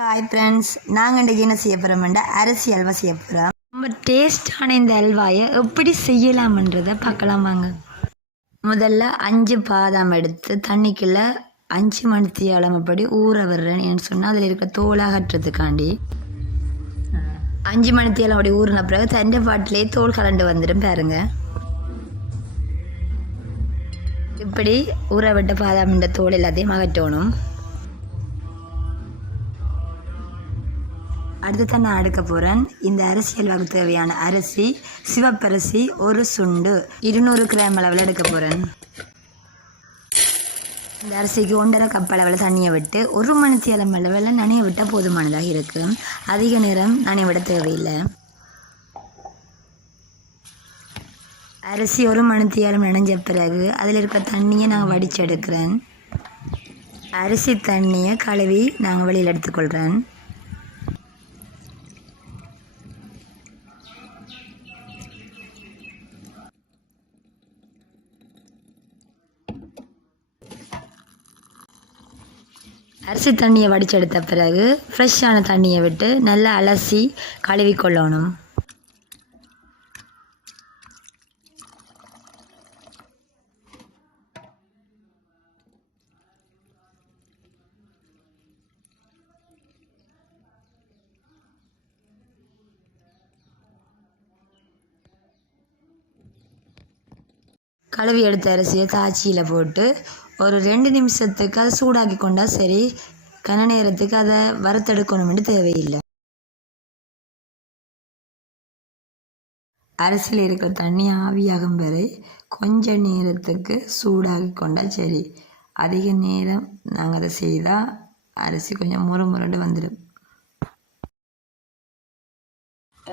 Hi friends, நாங்கள் இன்றைக்கி என்ன செய்ய போகிறோம்னா அரிசி அல்வா செய்ய போகிறோம். ரொம்ப டேஸ்டான இந்த அல்வாயை எப்படி செய்யலாம்ன்றதை பார்க்கலாம் வாங்க. முதல்ல 5 பாதாம் எடுத்து தண்ணிக்குள்ளே 5 மணித்தி அளவுப்படி ஊற விடுறேன்னு சொன்னால் அதில் இருக்க தோலை அகற்றுறதுக்காண்டி 5 மணித்தி அளவு ஊறின பிறகு தண்டை பாட்டிலே தோல் கலண்டு வந்துடும் பாருங்க. இப்படி ஊற விட்ட பாதாம் தோல் எல்லாத்தையும் அகற்றணும். அடுத்து நான் எடுக்க போகிறேன். இந்த அரிசி அல்வாவுக்கு தேவையான அரிசி சிவப்பரிசி 1 சுண்டு 200 கிராம் அளவில் எடுக்க போகிறேன். இந்த அரிசிக்கு 1.5 கப் அளவில் தண்ணியை விட்டு 1 மணித்தியாலம் அளவில் நனைய விட்டால் போதுமானதாக இருக்கும். அதிக நேரம் நனைய விட தேவையில்லை. அரிசி 1 மணித்தியாலம் நனைஞ்ச பிறகு அதில் இருக்கிற தண்ணியை நான் வடித்து எடுக்கிறேன். அரிசி தண்ணியை கழுவி நாங்கள் வெளியில் எடுத்துக்கொள்கிறேன். அரிசி தண்ணியை வடிச்செடுத்த பிறகு ஃப்ரெஷ்ஷான தண்ணியை விட்டு நல்லா அலசி கழுவி கொள்ளணும். கழுவி எடுத்த அரிசியை தாச்சியில் போட்டு ஒரு 2 நிமிஷத்துக்கு அதை சூடாக்கி கொண்டா சரி. கன நேரத்துக்கு அதை வறுத்தெடுக்கணும்னு தேவையில்லை. அரிசியில் இருக்கிற தண்ணி ஆவியாகும் வரை கொஞ்ச நேரத்துக்கு சூடாக்கி கொண்டா சரி. அதிக நேரம் நாங்கள் அதை செய்தால் அரிசி கொஞ்சம் முறுமுறுண்டு வந்துடும்.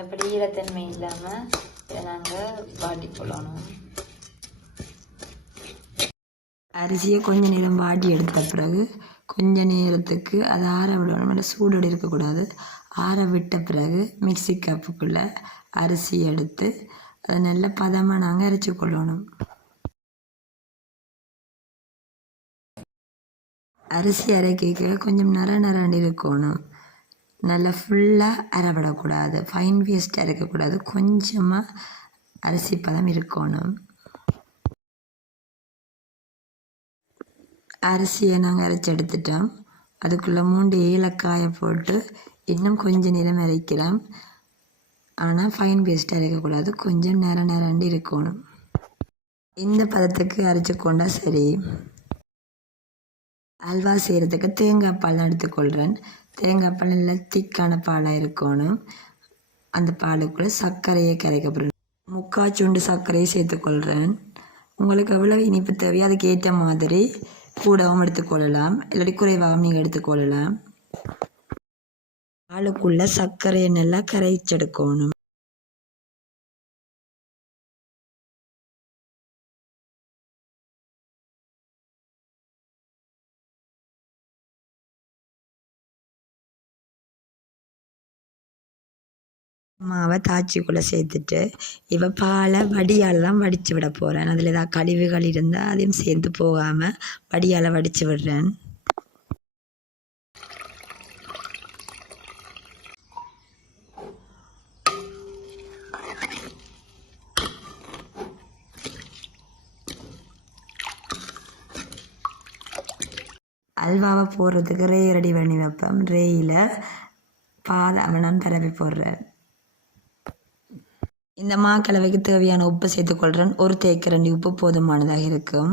அப்படி ஈரத்தன்மை இல்லாமல் இதை நாங்கள் வாட்டி கொள்ளணும். அரிசியை கொஞ்ச நேரம் வாட்டி எடுத்த பிறகு கொஞ்ச நேரத்துக்கு அதை ஆற விடணும். நல்லா சூடோடு இருக்கக்கூடாது. ஆற விட்ட பிறகு மிக்சி கப்புக்குள்ளே அரிசி எடுத்து அதை நல்ல பதமாக நாங்கள் அரைச்சி கொள்ளணும். அரிசி அரைக்க கொஞ்சம் நரண்டு இருக்கணும். நல்லா ஃபுல்லாக அரைவிடக்கூடாது. Fine paste அரைக்கக்கூடாது. கொஞ்சமாக அரிசி பதம் இருக்கணும். அரிசியை நாங்கள் அரைச்சி எடுத்துட்டோம். அதுக்குள்ளே 3 ஏலக்காயை போட்டு இன்னும் கொஞ்சம் நேரம் அரைக்கலாம். ஆனால் ஃபைன் பேஸ்ட் அரைக்கக்கூடாது. கொஞ்சம் நரண்டு இருக்கணும். இந்த பதத்துக்கு அரைச்சி கொண்டா சரி. அல்வா செய்கிறதுக்கு தேங்காய் பால் தான் எடுத்துக்கொள்கிறேன். தேங்காய் பால் நல்லா திக்கான பாலாக இருக்கணும். அந்த பாலுக்குள்ளே சர்க்கரையை கரைக்க போகிறேன். 3/4 சுண்டு சர்க்கரையை சேர்த்துக்கொள்கிறேன். உங்களுக்கு எவ்வளோ இனிப்பு தேவையோ அதுக்கு ஏற்ற மாதிரி கூடவும் எடுத்துக்கொள்ளலாம், இல்லாட்டி குறைவாகவும் நீங்கள் எடுத்துக்கொள்ளலாம். பாலுக்குள்ளே சர்க்கரையை நல்லா கரைச்செடுக்கணும். மாவை தாச்சிக்குள்ளே சேர்த்துட்டு இப்போ பாலை வடியால் தான் வடித்து விட போகிறேன். அதில் ஏதாவது கழிவுகள் இருந்தால் அதையும் சேர்ந்து போகாமல் வடியால் வடித்து விடுறேன். அல்வாவை போடுறதுக்கு ரே ரெடி பண்ணி வைப்பேன். ரேயில் பாதாமை நான் பரப்பி போடுறேன். இந்த மாக்கலவைக்கு தேவையான உப்பு சேர்த்துக்கொள்கிறேன். 1 தேக்கரண்டி உப்பு போதுமானதாக இருக்கும்.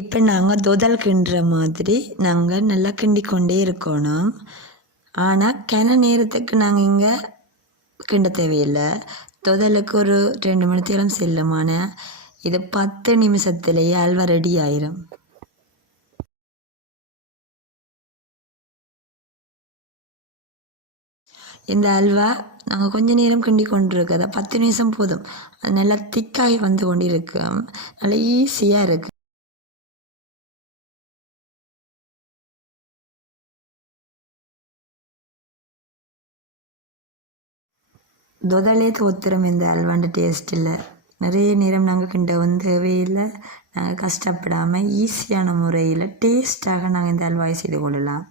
இப்போ நாங்கள் தொதல் கிண்டுற மாதிரி நாங்கள் நல்லா கிண்டி கொண்டே இருக்கணும். ஆனால் கன நேரத்துக்கு நாங்கள் இங்கே கிண்ட தேவையில்லை. தொதலுக்கு ஒரு 2 மணி நேரம் செல்லுமான இது 10 நிமிஷத்துலேயே அல்வா ரெடி ஆயிரும். இந்த அல்வா நாங்கள் கொஞ்ச நேரம் கிண்டி கொண்டு இருக்கதை 10 நிமிஷம் போதும். அது நல்லா திக்காகி வந்து கொண்டு இருக்கும். நல்லா ஈஸியாக இருக்குது. தொதலே தோத்துரும் இந்த அல்வாண்ட டேஸ்ட்டில். நிறைய நேரம் நாங்கள் கிண்டவும் தேவையில்லை. நாங்கள் கஷ்டப்படாமல் ஈஸியான முறையில் டேஸ்ட்டாக நாங்கள் இந்த அல்வாயை செய்து கொள்ளலாம்.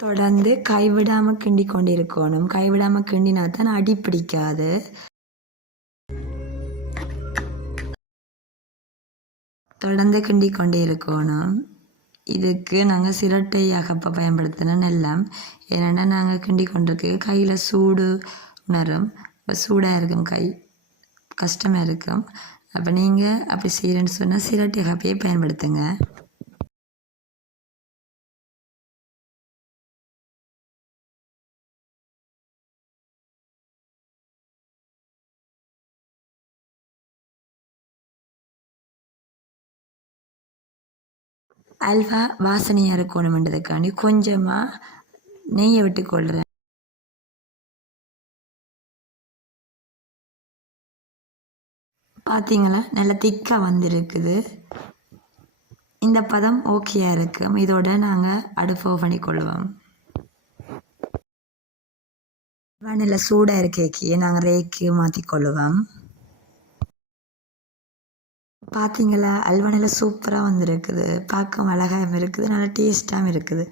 தொடர்ந்து கைவிடாமல் கிண்டி கொண்டு இருக்கணும். கைவிடாமல் கிண்டினா தான் அடி பிடிக்காது. தொடர்ந்து கிண்டி கொண்டே இருக்கணும். இதுக்கு நாங்கள் சிரட்டை அகப்பை பயன்படுத்தினோம் எல்லாம். ஏன்னா நாங்கள் கிண்டி கொண்டிருக்கு கையில் சூடு உணரும். இப்போ சூடாக இருக்கும், கை கஷ்டமாக இருக்கும். அப்போ நீங்கள் அப்படி செய்கிறேன்னு சொன்னால் சிரட்டை அகப்பையை பயன்படுத்துங்க. அல்வா வாசனையாக இருக்கணுமென்றதுக்காண்டி கொஞ்சமாக நெய்யை விட்டு கொள்கிறேன். பார்த்தீங்களா, நல்லா திக்காக வந்திருக்குது. இந்த பதம் ஓகேயாக இருக்கும். இதோட நாங்கள் அடுப்பு ஆஃப் பண்ணிக்கொள்வோம். நல்லா சூடாக இருக்கே நாங்கள் ரேக்கு மாற்றிக்கொள்ளுவோம். பார்த்தீங்களா, அல்வா நல்லா சூப்பராக வந்திருக்குது. பார்க்கவும் அழகாகவும் இருக்குது, நல்லா டேஸ்ட்டாகவும் இருக்குது.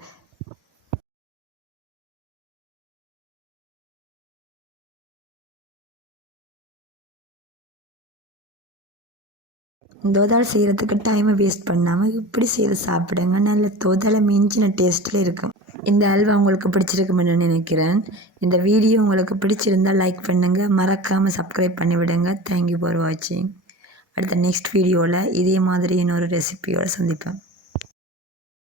தொதல் செய்கிறதுக்கு டைமை வேஸ்ட் பண்ணாமல் இப்படி செய்து சாப்பிடுங்க. நல்ல தொதலை மிஞ்சின டேஸ்ட்டில் இருக்கும். இந்த அல்வா உங்களுக்கு பிடிச்சிருக்குமென்னு நினைக்கிறேன். இந்த வீடியோ உங்களுக்கு பிடிச்சிருந்தால் லைக் பண்ணுங்கள், மறக்காமல் சப்ஸ்கிரைப் பண்ணிவிடுங்க. தேங்க்யூ ஃபார் வாட்சிங். அடுத்த நெக்ஸ்ட் வீடியோவில் இதே மாதிரி இன்னொரு ரெசிபியோடு சந்திப்பேன்.